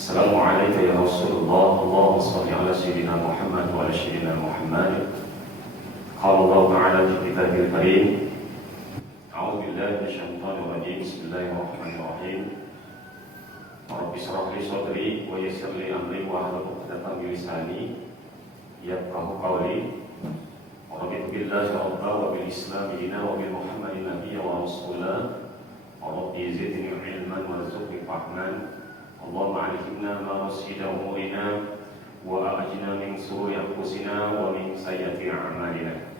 Assalamualaikum ya Rasulullah. Allahumma salli ala sayyidina Muhammad wa ala sayyidina Muhammad. Qala Allah ta'ala fi kitabil karim. A'udzu billahi minasyaitonir rajim. Bismillahirrahmanirrahim. Rabbi shrah li sadri wa yassir li amri wa hlul 'uqdatam min lisani yafqahu qawli. Rabbi billahi rabba wa bil islam dina wa bil Muhammadin nabiyya wa rasula. Rabbi zidni ilman warzuqni fahman. Allahumma alhimna ma wasida umurina wa a'jina min sururi anfusina wa min sayyiati a'malina.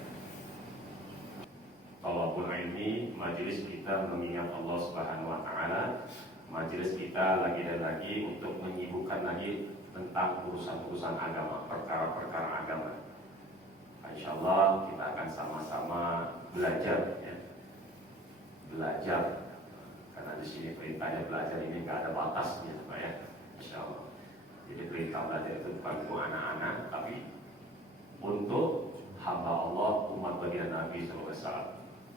Talabul ilmi, majelis kita mengingat Allah Subhanahu wa taala. Majelis kita lagi dan lagi untuk menyibukkan lagi tentang urusan-urusan agama, perkara-perkara agama. Insyaallah kita akan sama-sama belajar ya. Belajar. Karena di sini perintahnya belajar ini nggak ada batasnya, Pak ya, Insya Allah. Jadi perintah belajar itu bukan untuk anak-anak, tapi untuk hamba Allah, umat baginda Nabi Sallallahu Alaihi Wasallam.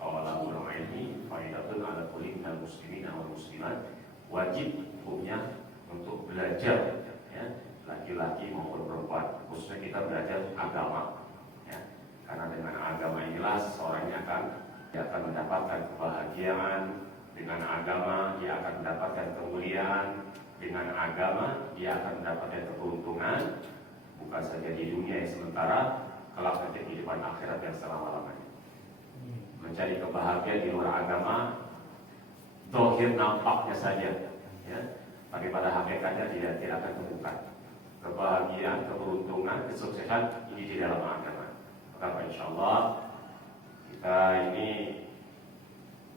Talabul ilmi faidatun ala kulli minal muslimin wal muslimat. Wajib hukumnya untuk belajar, ya, laki-laki maupun perempuan. Khususnya kita belajar agama, ya. Karena dengan agama inilah seorang dia akan mendapatkan kebahagiaan. Dengan agama dia akan mendapatkan kemuliaan. Dengan agama dia akan mendapatkan keberuntungan, bukan saja di dunia yang sementara, kelak nanti kehidupan akhirat yang selama-lamanya. Mencari kebahagiaan di luar agama, dohir nampaknya saja, ya, tapi pada hakikatnya tidak akan temukan kebahagiaan, keberuntungan, kesuksesan ini di dalam agama. Maka insyaallah kita ini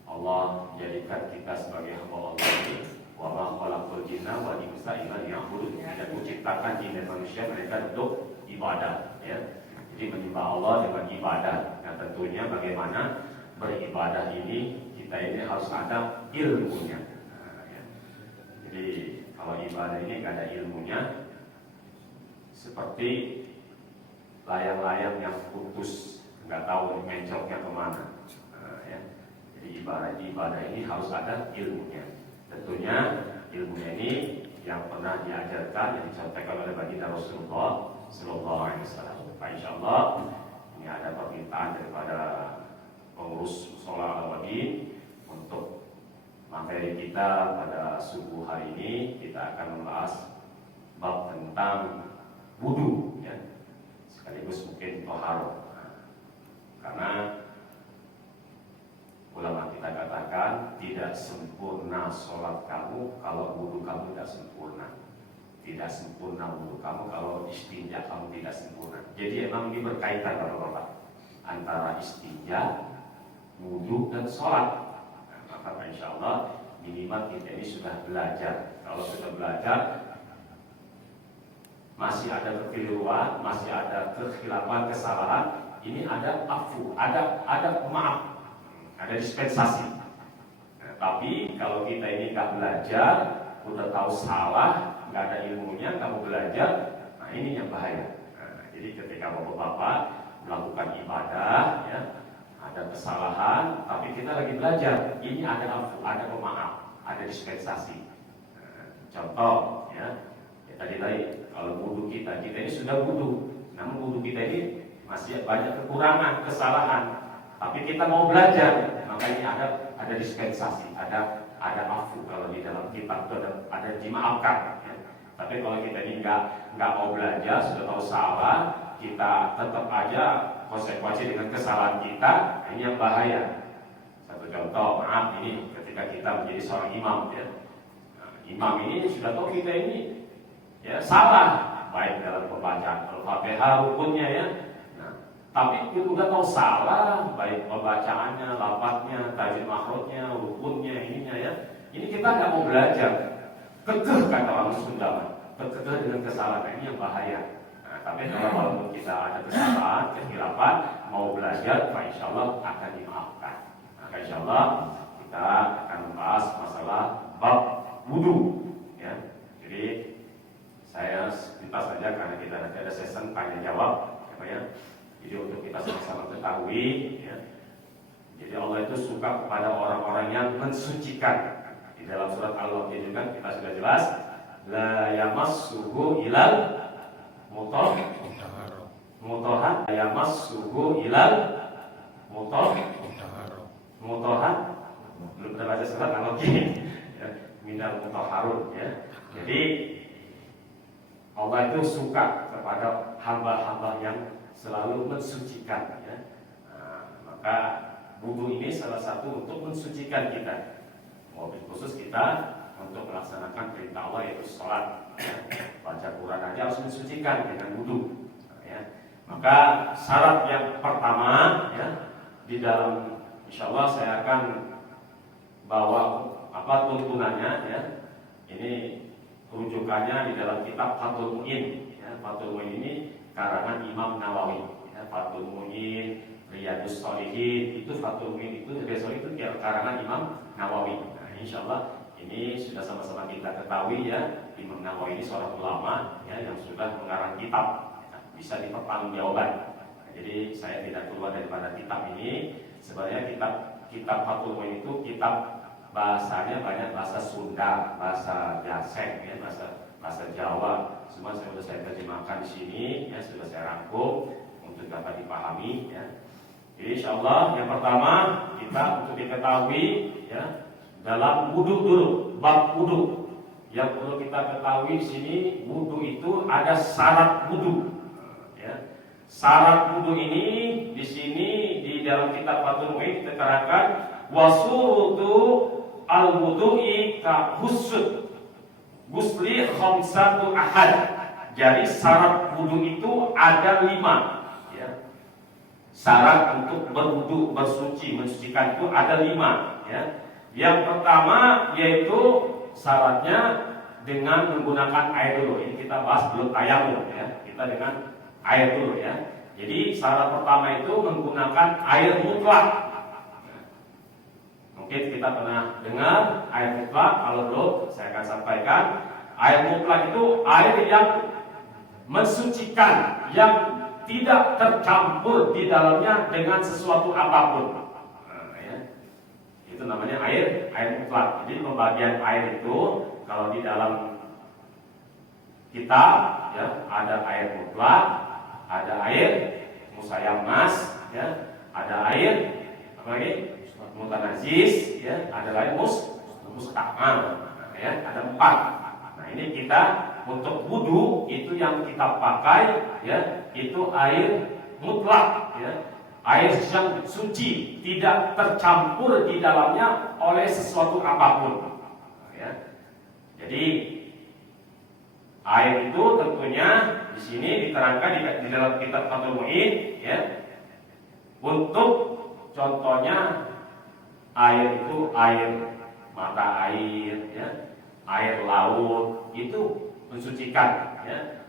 Allah jadikan kita sebagai hamba Allah ini, wa ma khalaqul jinna wal insa illa liya'budun. Dan menciptakan jin dan manusia mereka untuk ibadah, ya. Jadi menyembah Allah dengan ibadah. Nah, tentunya bagaimana beribadah ini kita ini harus ada ilmunya. Nah, ya. Jadi kalau ibadah ini nggak ada ilmunya, seperti layang-layang yang putus, nggak tahu mencoknya kemana. Ibadah ini harus ada ilmunya. Tentunya ilmunya ini yang pernah diajarkan, yang dicontohkan oleh baginda Rasulullah Sallallahu Alaihi Wasallam. Insyaallah ini ada permintaan daripada pengurus Mushola Al-Wadin untuk materi kita pada subuh hari ini. Kita akan membahas bab tentang wudu, ya, sekaligus mungkin toharoh. Karena ulama kita katakan tidak sempurna sholat kamu kalau wudu kamu tidak sempurna. Tidak sempurna wudu kamu kalau istinja kamu tidak sempurna. Jadi emang ini berkaitan Bapak-bapak, antara istinja, wudu dan sholat. Nah, maka insya Allah minimal kita ini sudah belajar. Kalau sudah belajar masih ada kekeliruan, masih ada kekhilafan, kesalahan, ini ada afu, ada maaf, ada dispensasi. Nah, tapi kalau kita ini nggak belajar, udah tahu salah, nggak ada ilmunya, kamu belajar, nah ini yang bahaya. Nah, jadi ketika bapak-bapak melakukan ibadah, ya, ada kesalahan, tapi kita lagi belajar, ini ada afu, ada pemaaf, ada dispensasi. Nah, contoh, ya tadi kalau wudu kita ini sudah wudu, namun wudu kita ini masih banyak kekurangan, kesalahan. Tapi kita mau belajar, maka ini ada dispensasi, ada afu. Kalau di dalam kitab itu ada dimaafkan. Ya. Tapi kalau kita ini nggak mau belajar, sudah tahu salah, kita tetap aja konsekuensi dengan kesalahan kita, ini yang bahaya. Satu contoh, maaf ini ketika kita menjadi seorang imam, ya. Nah, imam ini sudah tahu kita ini, ya, salah, baik dalam pembacaan Al-Fatihah rukunnya, ya. Tapi kita udah tahu salah, baik pembacaannya, lafadznya, tajwid makhrajnya, rukunnya, ininya, ya. Ini kita nggak mau belajar. Kekeh kata orang Sunda, kekeh dengan kesalahan, ini yang bahaya. Nah, tapi kalau walaupun kita ada kesalahan, kehilafan, mau belajar, insya Allah akan dimaafkan. Maka insya Allah kita akan membahas masalah bab wudu, ya. Jadi saya minta saja karena kita nanti ada sesi tanya jawab, ya. Jadi untuk kita sama-sama ketahui, ya, jadi Allah itu suka kepada orang-orang yang mensucikan. Di dalam surat Al-Waqiah juga kita sudah jelas, la yamassuhu ilal mutahhar, la yamassuhu ilal mutahhar. Belum pernah baca surat Al-Baqarah ya, minal mutahharun ya. Jadi Allah itu suka kepada hamba-hamba yang selalu mensucikan ya. Maka wudu ini salah satu untuk mensucikan kita. Mobil khusus kita untuk melaksanakan perintah Allah yaitu sholat ya. Baca Quran aja harus mensucikan dengan wudu ya. Maka syarat yang pertama ya, di dalam insyaallah saya akan bawa tuntunannya ya. Ini rujukannya di dalam kitab Fathul Mu'in ya. Fathul Mu'in ini karangan Imam Nawawi ya. Fathul Mu'in, Riyadhus Shalihin, itu Fathul Mu'in itu karangan Imam Nawawi. Nah, insyaallah ini sudah sama-sama kita ketahui ya, Imam Nawawi ini seorang ulama ya, yang sudah mengarang kitab ya, bisa dipertanggungjawabkan. Nah, jadi saya tidak keluar daripada kitab ini. Sebenarnya kitab Fathul Mu'in itu kitab bahasanya banyak bahasa Sunda, bahasa Jasek ya, bahasa Jawa. Semua sudah saya terjemahkan di sini ya, sudah saya rangkum untuk dapat dipahami ya. Jadi insyaallah yang pertama kita untuk diketahui ya, dalam wudu dulu, bab wudu. Yang perlu kita ketahui di sini, wudu itu ada syarat wudu. Ya. Syarat wudu ini di sini di dalam kitab Fathul Mu'in diterangkan wasurutu al-wudu'i ka husud gusli khamsatu ahad. Jadi syarat wudu itu ada 5 ya. Syarat untuk berwudu, bersuci, mensucikan itu ada 5 ya. Yang pertama yaitu syaratnya dengan menggunakan air dulu. Ini kita bahas belum tayamum ya. Kita dengan air dulu ya. Jadi syarat pertama itu menggunakan air mutlak. Mungkin kita pernah dengar air mutlak. Kalau belum, saya akan sampaikan. Air mutlak itu air yang mensucikan, yang tidak tercampur di dalamnya dengan sesuatu apapun. Nah, ya. Itu namanya air mutlak. Jadi pembagian air itu kalau di dalam kitab ya, ada air mutlak, ada air musayyamas, ya, ada air apa lagi? Mutanajis, ya, ada lagi mustamal, ya, ada 4. Nah, ini kita untuk wudu itu yang kita pakai, ya, itu air mutlak, ya, air yang suci, tidak tercampur di dalamnya oleh sesuatu apapun, ya. Jadi air itu tentunya di sini diterangkan di dalam kitab Fathul Mu'in, ya, untuk contohnya air itu air mata air, ya, air laut itu mensucikan, ya,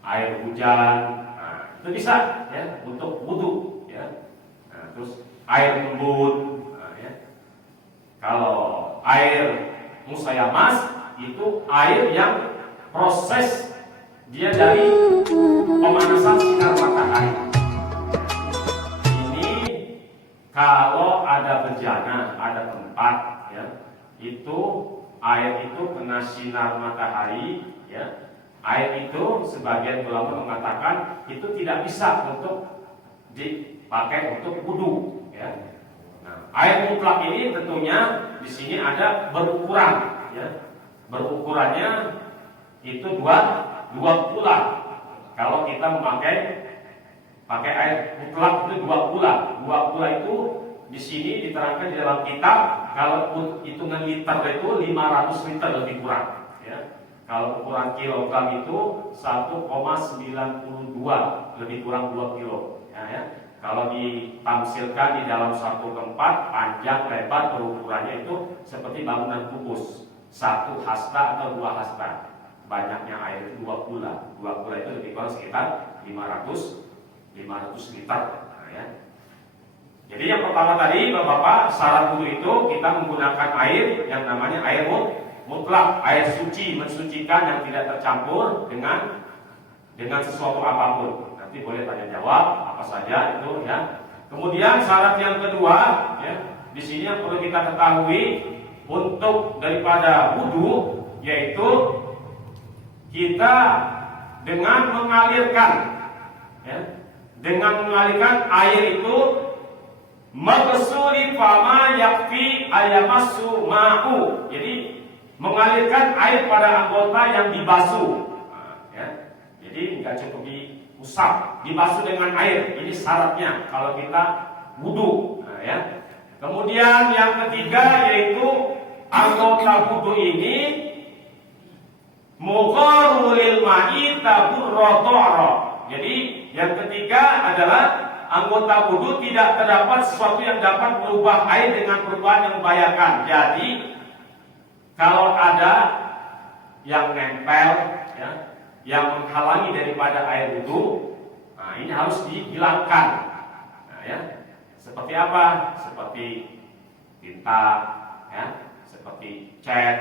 air hujan, nah, itu bisa, ya, untuk wudu, ya. Nah, terus air embun, nah, ya. Kalau air musayyamas itu air yang proses dia dari pemanasan sinar matahari. Ini kalau ada bencana, ada tempat, ya, itu air itu kena sinar matahari, ya, air itu sebagian ulama mengatakan itu tidak bisa untuk dipakai untuk wudu, ya. Nah, air mutlak ini tentunya di sini ada berukuran, ya, berukurannya itu dua pula. Kalau kita pakai air mutlak itu 2 pula. 2 pula itu di sini diterangkan di dalam kitab kalau hitungan liter itu 500 liter lebih kurang, ya. Kalau ukuran kilogram itu 1,92 lebih kurang 2 kilo, ya. Kalau ditamsilkan di dalam satu tempat, panjang lebar berukurannya itu seperti bangunan kubus, 1 hasta atau 2 hasta. Banyaknya air itu 2 pula. 2 pula itu lebih kurang sekitar 500 liter, ya. Jadi yang pertama tadi Bapak-bapak, syarat wudu itu kita menggunakan air yang namanya air mutlak, air suci, mensucikan yang tidak tercampur dengan sesuatu apapun. Nanti boleh tanya jawab apa saja itu, ya. Kemudian syarat yang kedua, ya, di sini yang perlu kita ketahui untuk daripada wudu yaitu kita dengan mengalirkan, ya, dengan mengalirkan air itu maghsuli fama yakfi ayamassu ma'u. Jadi mengalirkan air pada anggota yang dibasuh. Ya. Jadi nggak cukup diusap, dibasuh dengan air. Ini syaratnya kalau kita wudu. Ya. Kemudian yang ketiga yaitu anggota wudu ini mugharulil ma'i taburradara. Jadi yang ketiga adalah anggota wudu tidak terdapat sesuatu yang dapat merubah air dengan perubahan yang membahayakan. Jadi kalau ada yang nempel, ya, yang menghalangi daripada air wudu, nah ini harus dihilangkan. Nah, ya. Seperti apa? Seperti tinta, ya, seperti cat.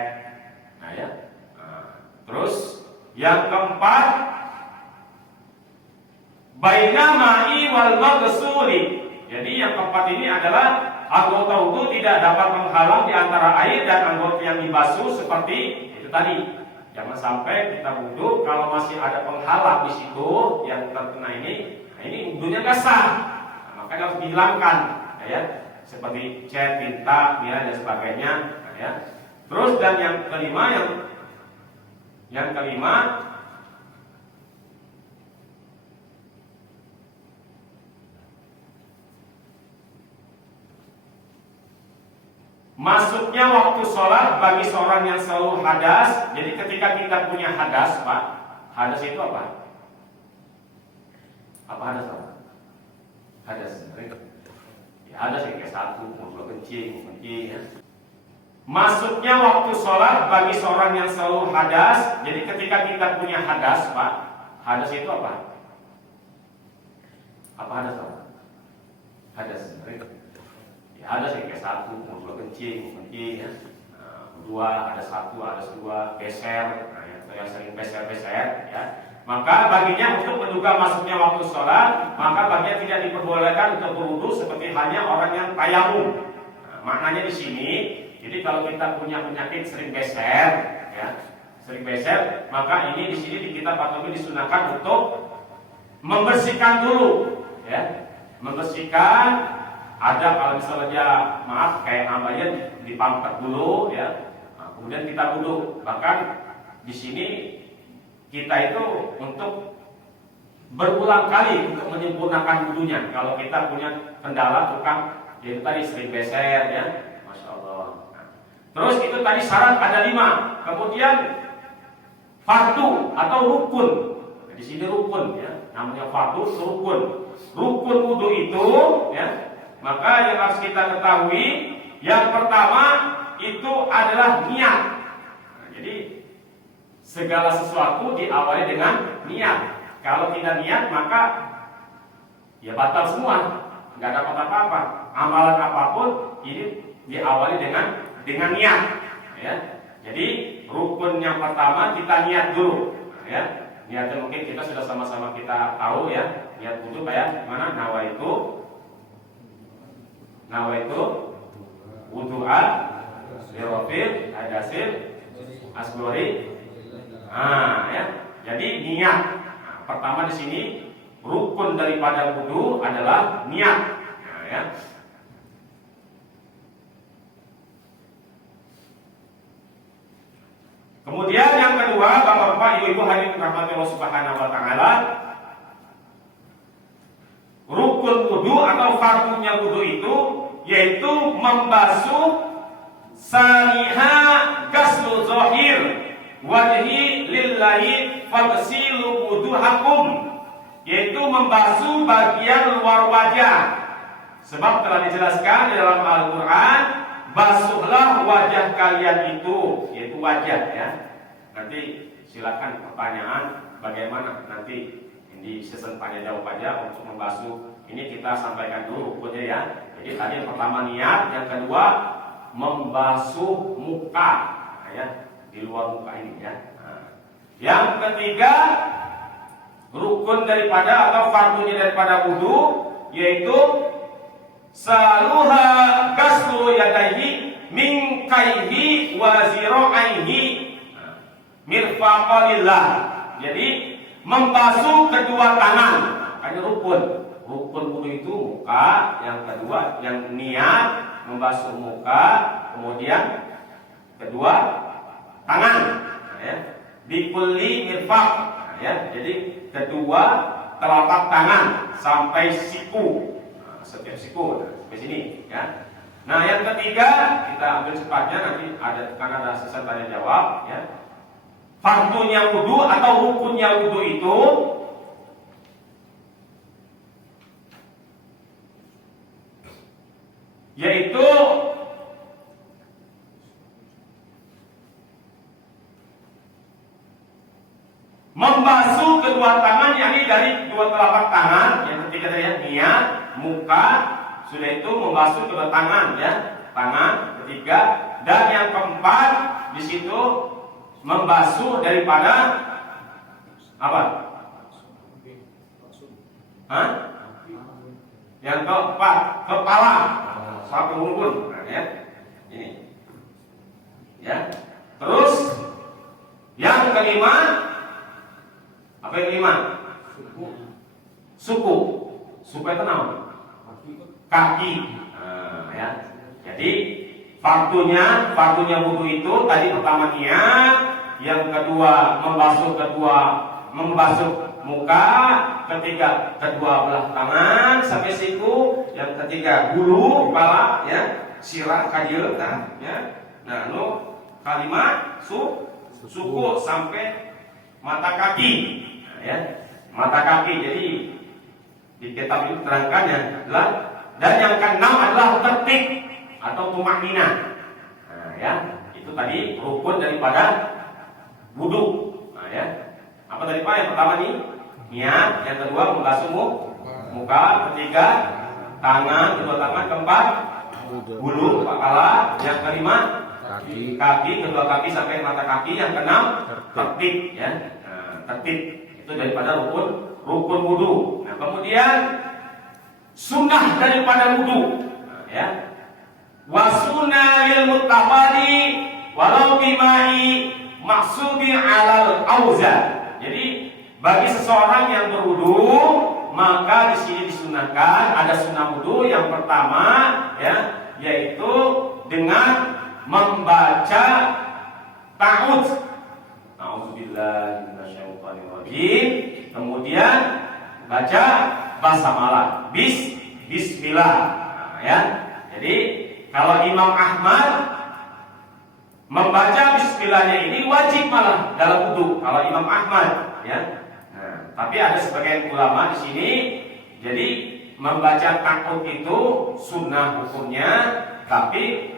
Nah, ya. Terus yang keempat, baina ma'i wal maghsuli. Jadi yang keempat ini adalah anggota wudu tidak dapat menghalang di antara air dan anggota yang dibasuh seperti itu tadi. Jangan sampai kita wudu kalau masih ada penghalang di situ yang terkena ini, nah ini wudunya nggak sah. Nah, makanya harus dihilangkan, ya. Seperti cat, tinta, dan sebagainya. Nah, ya. Terus dan yang kelima masuknya waktu sholat bagi seorang yang selalu hadas. Jadi ketika kita punya hadas, Pak, hadas itu apa? Apa hadas, Pak? Hadas, ya, hadas yang kayak satu, mau kencing, ya. Masuknya waktu sholat bagi seorang yang selalu hadas. Jadi ketika kita punya hadas, Pak, hadas itu apa? Apa hadas, Pak? Hadas, ya, hadas yang kayak satu, mau kencing, ya. Dua, ada satu, ada dua, beser, nah, yang sering beser, ya. Maka baginya untuk menduga masuknya waktu sholat, maka baginya tidak diperbolehkan untuk berwudu seperti hanya orang yang tayamum. Nah, maknanya di sini, jadi kalau kita punya penyakit sering beser, ya, maka ini di sini di kitab Fatawi disunahkan untuk membersihkan dulu, ya, membersihkan. Ada kalau misalnya maaf kayak namanya dipampet dulu, ya, nah, kemudian kita wudu. Bahkan di sini kita itu untuk berulang kali untuk menyempurnakan wudunya. Kalau kita punya kendala tukang, yaitu tadi sering beser, ya, masya Allah. Nah, terus itu tadi syarat ada 5. Kemudian fardu atau rukun. Nah, di sini rukun, ya, namanya fardu rukun. Rukun wudu itu, ya. Maka yang harus kita ketahui, yang pertama itu adalah niat. Nah, jadi segala sesuatu diawali dengan niat. Kalau tidak niat maka ya batal semua, nggak dapat apa-apa. Amalan apapun ini diawali dengan niat. Ya. Jadi rukun yang pertama kita niat dulu. Ya. Niatnya mungkin kita sudah sama-sama kita tahu, ya. Niat wudu kayak mana? Nawaitu wudu'a lirafil hadasil asghari. Ya. Jadi niat. Nah, pertama di sini rukun daripada wudu adalah niat. Nah, ya. Kemudian yang kedua, Bapak-bapak, Ibu-ibu hadirin rahmati Allah Subhanahu wa taala, rukun wudu atau fardunya wudu itu yaitu membasuh saniha ghuslu zahir wajhi lillahi faghsilu wuduhakum, yaitu membasuh bagian luar wajah. Sebab telah dijelaskan di dalam Al-Qur'an, basuhlah wajah kalian itu, yaitu wajah, ya. Nanti silakan pertanyaan bagaimana nanti di season tanya jawab aja untuk membasuh. Ini kita sampaikan dulu rukunnya, ya. Jadi tadi yang pertama niat, yang kedua membasuh muka, nah, ya, di luar muka ini, ya. Nah, yang ketiga rukun daripada atau fardunya daripada wudu yaitu saluha ghuslu yadayhi min kaihi wa zira'aihi, mirfaqalillah. Jadi membasuh kedua tangan. Ada rukun. Rukun wudu itu muka, yang kedua yang niat membasuh muka, kemudian kedua tangan. Ya. Bikulli mirfaq. Ya. Jadi kedua telapak tangan sampai siku. Nah, setiap siku sampai sini. Ya. Nah yang ketiga kita ambil cepatnya, nanti karena ada sesi tanya jawab. Ya. Fardunya wudu atau rukunnya wudu itu yaitu membasuh kedua tangan, yakni dari dua telapak tangan. Yang ketiga tadi ya, niat, muka, sudah itu membasuh kedua tangan ya, tangan ketiga, dan yang keempat di situ membasuh daripada apa? Hah? Yang keempat kepala sampai unggun, nah, ya. Ini. Ya. Terus yang kelima apa yang kelima? Suku. Suku itu nama? Kaki. Nah, ya. Jadi fardunya wudu itu tadi pertama niat, yang kedua membasuh muka, ketiga kedua belah tangan sampai siku, yang ketiga bulu kepala ya, sirah kajil nah, ya. Nah, kalimat suku sampai mata kaki. Nah, ya. Mata kaki. Jadi di kitab itu terangkan ya, dan yang keenam adalah tertib atau tumakninah. Nah, ya, itu tadi rukun daripada wudu. Nah, ya. Apa tadi Pak? Yang pertama nih niat, yang kedua membasuh muka, ketiga tangan, kedua tangan, keempat bulu kepala, yang kelima kaki, kedua kaki sampai mata kaki, yang keenam tertib ya. Nah, tertib itu daripada rukun wudu. Nah, kemudian sunnah daripada wudu. Nah, ya. Wasuna lil muttafadi walau bimai maksubi alal auza. Jadi bagi seseorang yang berwudu, maka di sini disunahkan ada sunnah wudu yang pertama ya, yaitu dengan membaca ta'awudz. A'udzubillahi minasyaitonirrajim. Kemudian baca basmalah. Bismillah. Nah, ya. Jadi kalau Imam Ahmad membaca bismillahnya ini wajib malah dalam wudu kalau Imam Ahmad ya. Nah, tapi ada sebagian ulama di sini jadi membaca ta'awudz itu sunnah hukumnya, tapi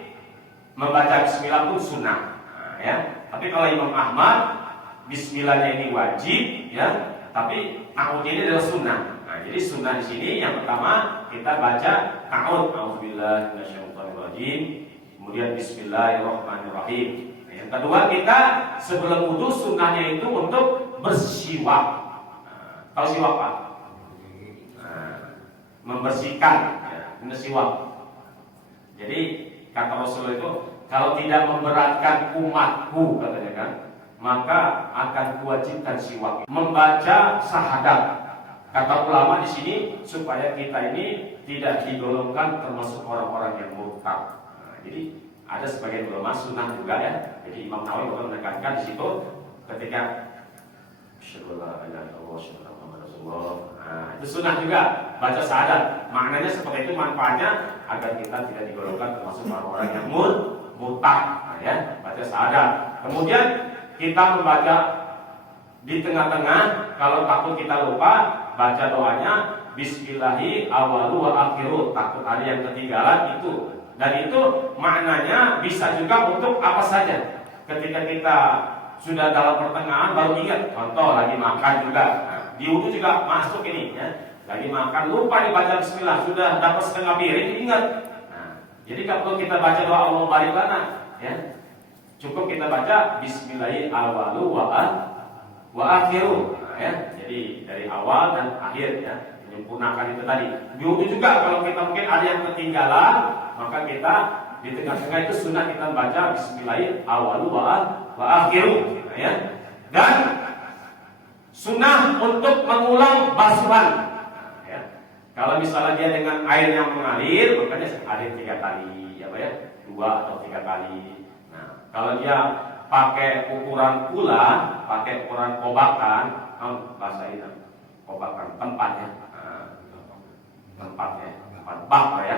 membaca bismillah pun sunnah. Nah, ya. Tapi kalau Imam Ahmad bismillahnya ini wajib ya, tapi ta'awudz ini adalah sunnah. Nah, jadi sunnah di sini yang pertama kita baca ta'awudz, a'udzubillahi minasyaitonirrajim, kemudian bismillahirrahmanirrahim. Nah, yang kedua kita sebelum wudu sunnahnya itu untuk bersiwak. Nah, tahu siwak Pak? Nah, membersihkan ya, bersiwak. Jadi kata Rasul itu kalau tidak memberatkan umatku katanya kan, maka akan kuwajibkan siwak. Membaca syahadat. Kata ulama di sini supaya kita ini tidak digolongkan termasuk orang-orang yang murtad. Nah, jadi ada sebagian ulama sunnah juga ya. Jadi Imam Nawawi juga menekankan di situ ketika asyhadu alla ilaha illallah wa asyhadu anna muhammadar rasulullah. Nah, itu sunnah juga baca syahadat. Maknanya seperti itu manfaatnya agar kita tidak digolongkan termasuk orang-orang yang murtad. Nah, ya, baca syahadat. Kemudian kita membaca di tengah-tengah kalau takut kita lupa baca doanya bismillahi awalu wa akhiru, takut ada yang ketinggalan itu. Dan itu maknanya bisa juga untuk apa saja. Ketika kita sudah dalam pertengahan baru ingat, contoh lagi makan juga. Nah, di wudu juga masuk ini ya. Lagi makan lupa dibaca bismillah, sudah dapat setengah piring ingat. Nah, jadi kalau kita baca doa Allah barik lana ya. Cukup kita baca bismillahi awalu wa akhiru. Nah, ya. Jadi dari awal dan akhir ya, menyempurnakan itu tadi. Di wudu juga kalau kita mungkin ada yang ketinggalan, maka kita di tengah-tengah itu sunnah kita baca bismillahi awalu wa akhiru. Nah, ya. Dan sunnah untuk mengulang basuhan. Kalau misalnya dia dengan air yang mengalir, makanya ada 3 kali, ya Pak ya, 2 atau 3 kali. Nah, kalau dia pakai ukuran pula, pakai ukuran kobakan, bahasa ini kobakan tempatnya, tempatnya, tempat bak ya,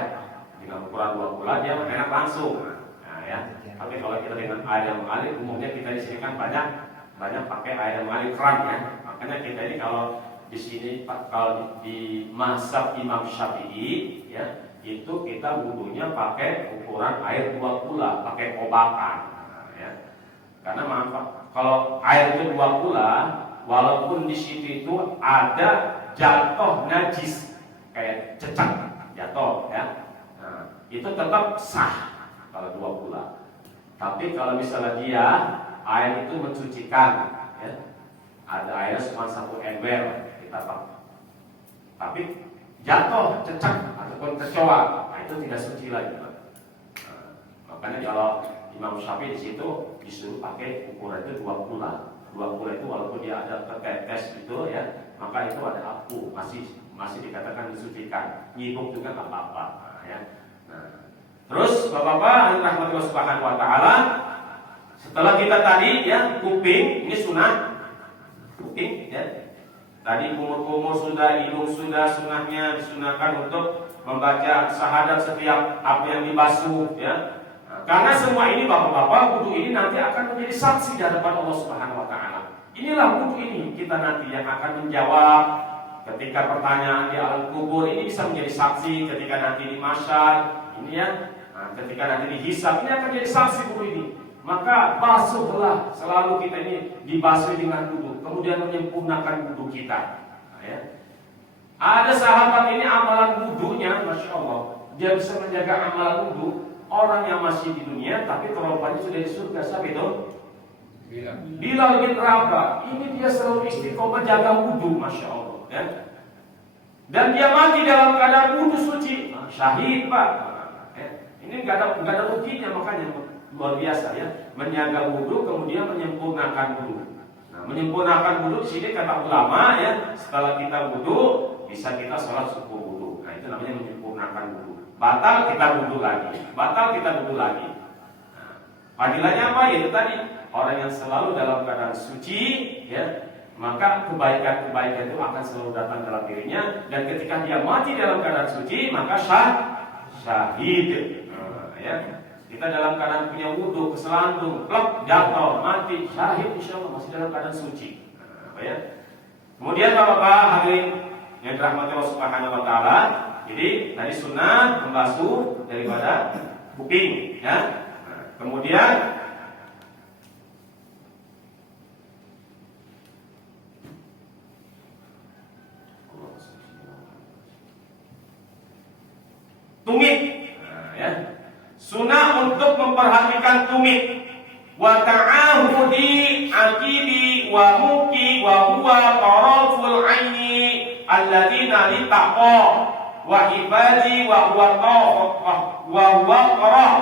dengan ukuran 2 pula dia enak langsung. Nah, ya. Tapi kalau kita dengan air yang mengalir, umumnya kita di sini kan banyak pakai air yang mengalir keran ya. Makanya kita ini kalau di sini kalau di mazhab Imam Syafi'i ya, itu kita wudunya pakai ukuran air 2 kula, pakai kobakan ya. Karena maaf, kalau air itu 2 kula, walaupun di situ itu ada jatuh najis kayak cecak jatuh ya, nah, itu tetap sah kalau 2 kula. Tapi kalau misalnya dia air itu mensucikan ya, ada air cuma 1 ember, tapi jatuh, cecak ataupun kecoa, nah itu tidak suci lagi, Pak. Nah, makanya kalau Imam Syafi'i di situ disuruh pakai ukuran itu 2 kula. 2 kula itu walaupun dia ada tetes itu ya, maka itu ada aku masih dikatakan disucikan. Nyibuk juga nggak apa-apa. Nah, ya. Nah, terus Bapak-bapak, rahmatullah subhanahu wa taala, setelah kita tadi ya kuping, ini sunah kuping ya. Tadi kumur-kumur sudah, hidung sudah, sunahnya disunahkan untuk membaca syahadat setiap apa yang dibasuh ya. Nah, karena semua ini Bapak-bapak, wudu ini nanti akan menjadi saksi di hadapan Allah Subhanahu wa taala. Inilah wudu ini kita nanti yang akan menjawab ketika pertanyaan di alam kubur, ini bisa menjadi saksi ketika nanti di mahsyar, ini ya. Nah, ketika nanti dihisab, ini akan jadi saksi wudu ini. Maka basuhlah, selalu kita ini dibasuh dengan wudu, kemudian menyempurnakan wudu kita. Nah, ya. Ada sahabat ini amalan wudunya, masya Allah, dia bisa menjaga amalan wudu. Orang yang masih di dunia, tapi terobanya sudah di surga. Siapa itu? Bilal bin Rabah. Ini dia selalu istiqomah jaga wudu, masya Allah. Ya. Dan dia mati dalam keadaan wudu suci, syahid Pak. Ya. Ini nggak ada ruginya, makanya luar biasa ya, menjaga wudu kemudian menyempurnakan wudu. Nah, menyempurnakan wudu di sini kata ulama ya, setelah kita wudu bisa kita sholat syukur wudu. Nah, itu namanya menyempurnakan wudu. Batal kita wudu lagi, batal kita wudu lagi. Nah, fadilahnya apa? Itu tadi orang yang selalu dalam keadaan suci ya, maka kebaikan-kebaikan itu akan selalu datang dalam dirinya, dan ketika dia mati dalam keadaan suci maka syahid. Nah, ya. Kita dalam keadaan punya wudu, keselandung, plak, jatuh, mati, syahid, insya Allah masih dalam keadaan suci. Apa ya? Kemudian Bapak-bapak hadirin yang dirahmati Allah Subhanahu wa taala, jadi tadi sunnah membasuh daripada kuping, ya. Nah, kemudian tumit, nah, ya. Sunnah untuk memperhatikan tumit, wa ta'ahudi akibi wa muki wa huwa taraful aini alladziina li taqa wa ibadi wa huwa wa huwa qarah.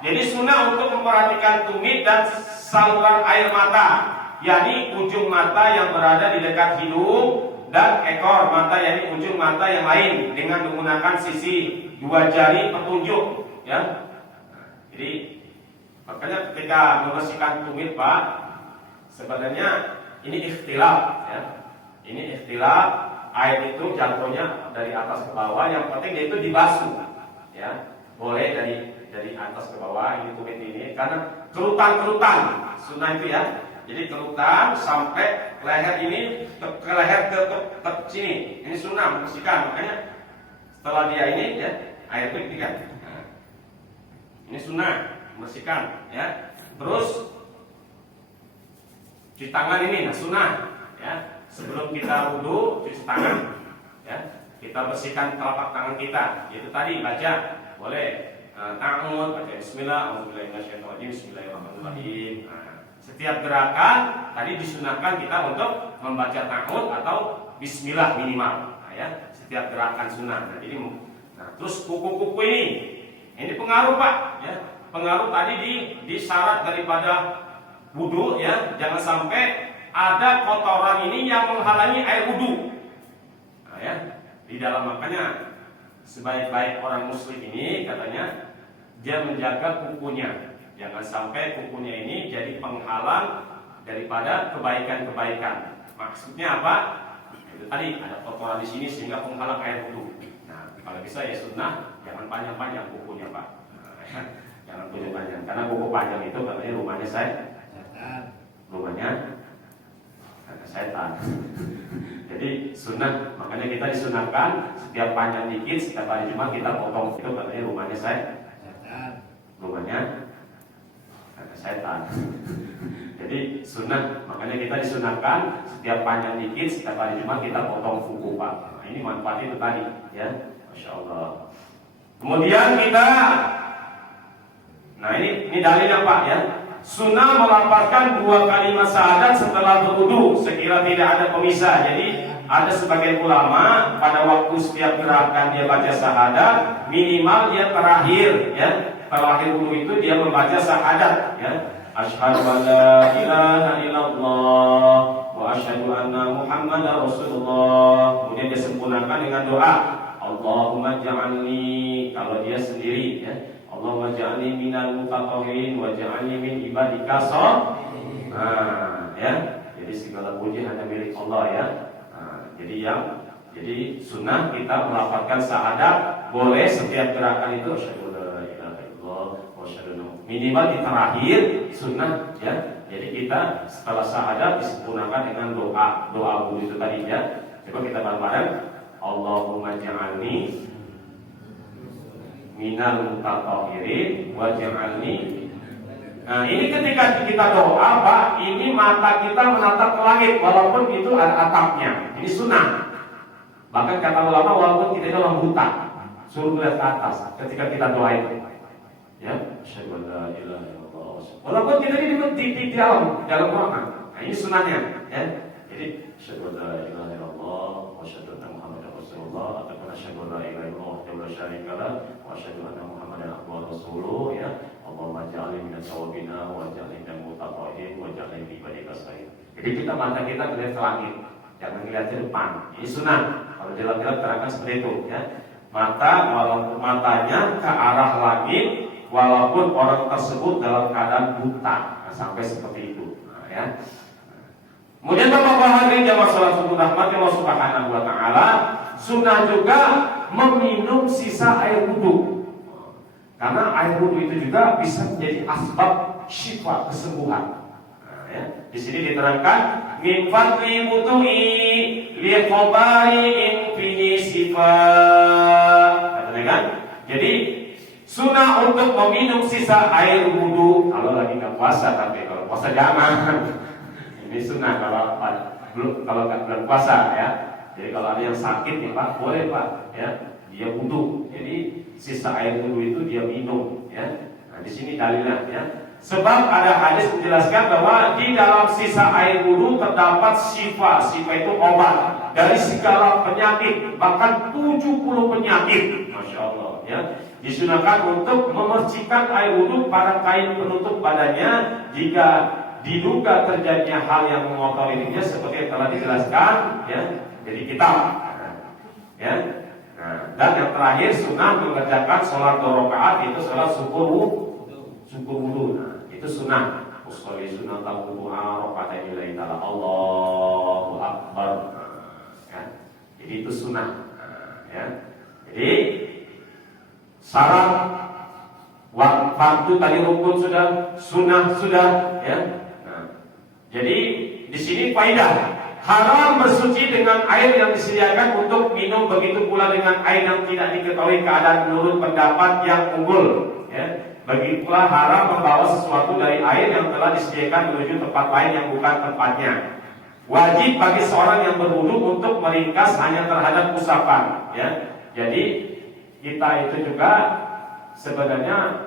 Jadi sunnah untuk memperhatikan tumit dan saluran air mata, yakni ujung mata yang berada di dekat hidung dan ekor mata, yakni ujung mata yang lain, dengan menggunakan sisi 2 jari petunjuk, ya. Jadi makanya ketika membersihkan tumit Pak, sebenarnya ini ikhtilaf ya. Ini ikhtilaf, air itu jatuhnya dari atas ke bawah, yang penting dia itu dibasuh ya. Boleh dari atas ke bawah ini tumit ini, karena kerutan sunnah itu ya. Jadi kerutan sampai leher ini ke leher ke sini. Ini sunnah membersihkan. Makanya setelah dia ini ya, air itu kan. Ini sunnah membersihkan ya. Terus cuci tangan ini, nah sunnah ya. Sebelum kita wudu cuci tangan ya. Kita bersihkan telapak tangan kita. Itu tadi baca boleh ta'awudz, baca bismillah, auzubillahi bismillahirrahmanirrahim. Nah, setiap gerakan tadi disunahkan kita untuk membaca ta'awudz atau bismillah minimal. Nah, ya, setiap gerakan sunnah. Nah, jadi terus kuku-kuku ini pengaruh Pak ya. Pengaruh tadi di syarat daripada wudu ya. Jangan sampai ada kotoran ini yang menghalangi air wudhu. Nah, ya, di dalam makanya sebaik-baik orang muslim ini katanya dia menjaga kukunya, jangan sampai kukunya ini jadi penghalang daripada kebaikan-kebaikan. Maksudnya apa? Itu tadi ada kotoran di sini sehingga penghalang air wudhu. Nah, kalau bisa ya sunnah jangan panjang-panjang kukunya, Pak. Nah, jangan panjang-panjang karena kuku panjang itu katanya rumahnya setan. Jadi sunnah, makanya kita disunahkan setiap panjang dikit setiap hari Jumat kita potong, itu katanya rumahnya setan. Jadi sunnah, makanya kita disunahkan setiap panjang dikit setiap hari Jumat kita potong kuku, Pak. Nah, ini manfaat itu tadi, ya, Masya Allah. Kemudian kita, nah ini dalilnya, Pak, ya. Sunnah melafazkan 2 kalimat syahadat setelah berwudu sekira tidak ada pemisah. Jadi ada sebagian ulama pada waktu setiap gerakan dia baca syahadat minimal dia terakhir, ya, terakhir wudu itu dia membaca syahadat, ya. Asyhadu an la ilaha illallah wa asyhadu anna Muhammadar Rasulullah. Kemudian dia sempurnakan dengan doa Allahumma ja'alni, kalau dia sendiri, ya, Allahumma ja'alni minal mutatahhirin wa ja'alni min ibadika sholihin. Nah, ya. Jadi segala puji hanya milik Allah, ya. Nah, jadi sunnah kita melafazkan syahadat boleh setiap gerakan itu asyhadu la ilaha illallah wa asyhadu minimal di terakhir sunnah, ya. Jadi kita setelah syahadat disempurnakan dengan doa wudu itu tadi, ya. Coba kita bareng-bareng. Allahumma ja'alni minal mutatahhirin wa ja'alni. Nah, ini ketika kita doa, Pak, ini mata kita menatap ke langit walaupun itu ada atapnya. Ini sunnah. Bahkan kata ulama walaupun kita dalam hutan, suruh melihat ke atas ketika kita doa itu. Ya, asyhadu an la ilaha illallah. Walaupun kita di dalam ruangan. Nah, ini sunnahnya, ya. Jadi asyhadu an la ilaha illallah wa asyhadu anna Muhammadar Rasulullah, ataupun asyhadu an la ilaha illallah wa la syarika lah wa asyhadu anna Muhammadan abduhu wa rasuluh, ya. Allahumma ja'alni minat thawabina wa ja'alni minal mutatahhirin wa ja'alni min ibadika sholihin. Jadi kita mata kita melihat ke langit, jangan melihat ke depan. Ini sunnah. Kalau jelas-jelas terangkan seperti itu, ya. Walaupun matanya ke arah langit walaupun orang tersebut dalam keadaan buta, nah, sampai seperti itu. Nah, ya. Kemudian Bapak hadirin jamaah salat subuh rahmatnya Allah Subhanahu wa taala, sunnah juga meminum sisa air wudu. Karena air wudu itu juga bisa menjadi asbab syifa, kesembuhan. Nah, ya. Di sini diterangkan min fadli wudu'i li khabari infini sifa. Katanya kan? Jadi sunnah untuk meminum sisa air wudu kalau lagi nggak puasa, tapi kalau puasa jangan. Ini sunnah kalau nggak bulan puasa, ya. Jadi kalau ada yang sakit nih, Pak, boleh, Pak, ya, dia wudu. Jadi sisa air wudu itu dia minum, ya. Nah, di sini dalilnya, ya. Sebab ada hadis menjelaskan bahwa di dalam sisa air wudu terdapat syifa. Syifa itu obat dari segala penyakit, bahkan 70 penyakit. Masya Allah, ya. Disunahkan untuk memercikan air wudu pada kain penutup badannya jika diduga terjadinya hal yang mengotori dirinya seperti yang telah dijelaskan, ya. Jadi kita, ya. Nah, dan yang terakhir sunnah mengerjakan sholat 2 rakaat, itu sholat syukur wudu. Nah, itu sunnah. Usolli sunnah wudu'a rakaataini lillahi ta'ala. Allahu akbar. Ya. Jadi itu sunnah. Ya. Jadi syarat waktu tadi rukun sudah, sunnah sudah, ya. Nah, jadi di sini faedah. Haram bersuci dengan air yang disediakan untuk minum, begitu pula dengan air yang tidak diketahui keadaan menurut pendapat yang unggul, ya. Begitu pula haram membawa sesuatu dari air yang telah disediakan menuju tempat lain yang bukan tempatnya. Wajib bagi seorang yang berwudu untuk meringkas hanya terhadap usapan, ya. Jadi kita itu juga sebenarnya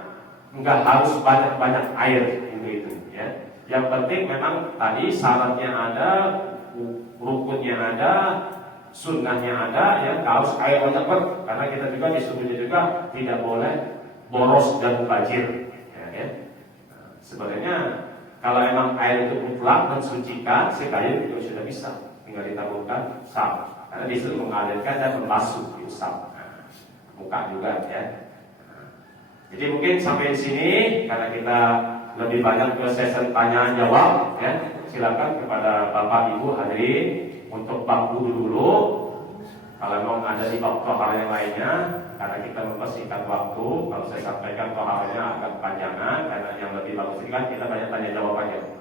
enggak harus banyak-banyak air itu, ya. Yang penting memang tadi syaratnya ada, rukunnya ada, sunnahnya ada, ya, harus air banyak, karena kita juga disuruhnya juga tidak boleh boros dan mubazir, ya, ya. Sebenarnya Kalau memang air itu mutlak mensucikan, sekali itu sudah bisa, tinggal ditaburkan sah. Karena disuruh mengalirkan dan membasuh diusap. Muka juga ya. Jadi mungkin sampai di sini karena kita lebih banyak ke sesi tanya jawab ya. Silakan kepada Bapak Ibu hadirin untuk bab dulu. Kalau memang ada di bab tohar yang lainnya, karena kita mempersingkat waktu, kalau saya sampaikan toharnya agak panjangan, karena yang lebih bagus ini kan kita banyak tanya jawab aja.